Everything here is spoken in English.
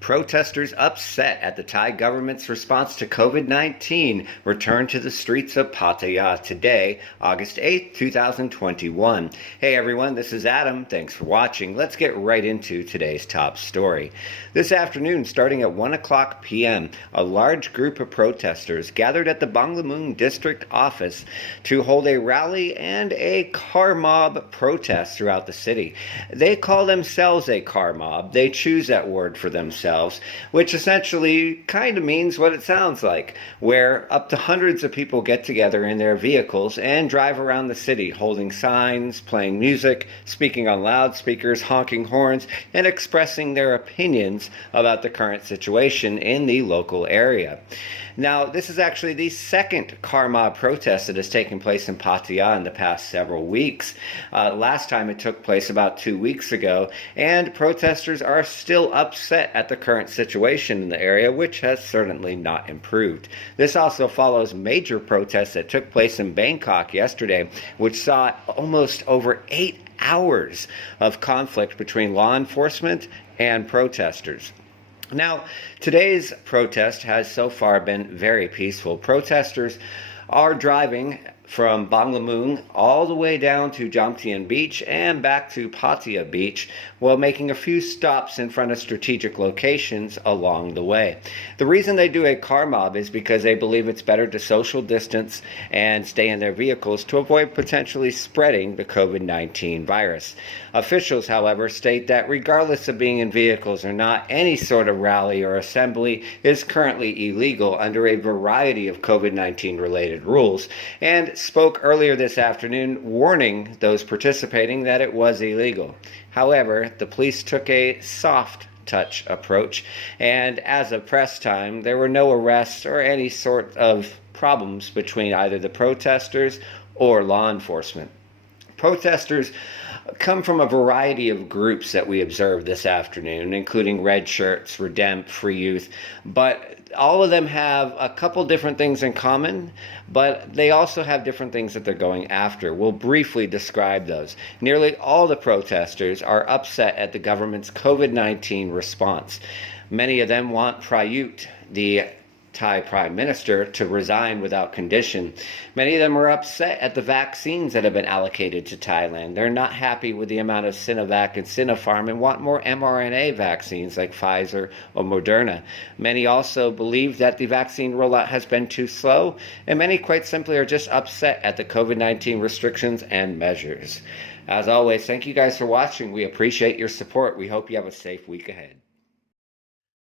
Protesters upset at the Thai government's response to COVID-19 returned to the streets of Pattaya today, August 8, 2021. Hey everyone, this is Adam. Thanks for watching. Let's get right into today's top story. This afternoon, starting at 1 o'clock p.m., a large group of protesters gathered at the Banglamung district office to hold a rally and a car mob protest throughout the city. They call themselves a car mob. They choose that word for themselves, which essentially kind of means what it sounds like, where up to hundreds of people get together in their vehicles and drive around the city holding signs, playing music, speaking on loudspeakers, honking horns, and expressing their opinions about the current situation in the local area. Now, this is actually the second car mob protest that has taken place in Pattaya in the past several weeks. Last time it took place about 2 weeks ago, and protesters are still upset at the current situation in the area, which has certainly not improved. This also follows major protests that took place in Bangkok yesterday, which saw almost over 8 hours of conflict between law enforcement and protesters. Now, today's protest has so far been very peaceful. Protesters are driving from Banglamung all the way down to Jomtien Beach and back to Pattaya Beach, while making a few stops in front of strategic locations along the way. The reason they do a car mob is because they believe it's better to social distance and stay in their vehicles to avoid potentially spreading the COVID-19 virus. Officials, however, state that regardless of being in vehicles or not, any sort of rally or assembly is currently illegal under a variety of COVID-19 related rules, and spoke earlier this afternoon warning those participating that it was illegal. However, the police took a soft touch approach, and as of press time, there were no arrests or any sort of problems between either the protesters or law enforcement. Protesters come from a variety of groups that we observed this afternoon, including Red Shirts, Redempt, Free Youth, but all of them have a couple different things in common, but they also have different things that they're going after. We'll briefly describe those. Nearly all the protesters are upset at the government's COVID-19 response. Many of them want Prayut, the Thai Prime Minister, to resign without condition. Many of them are upset at the vaccines that have been allocated to Thailand. They're not happy with the amount of Sinovac and Sinopharm and want more mRNA vaccines like Pfizer or Moderna. Many also believe that the vaccine rollout has been too slow, and many quite simply are just upset at the COVID-19 restrictions and measures. As always, thank you guys for watching. We appreciate your support. We hope you have a safe week ahead.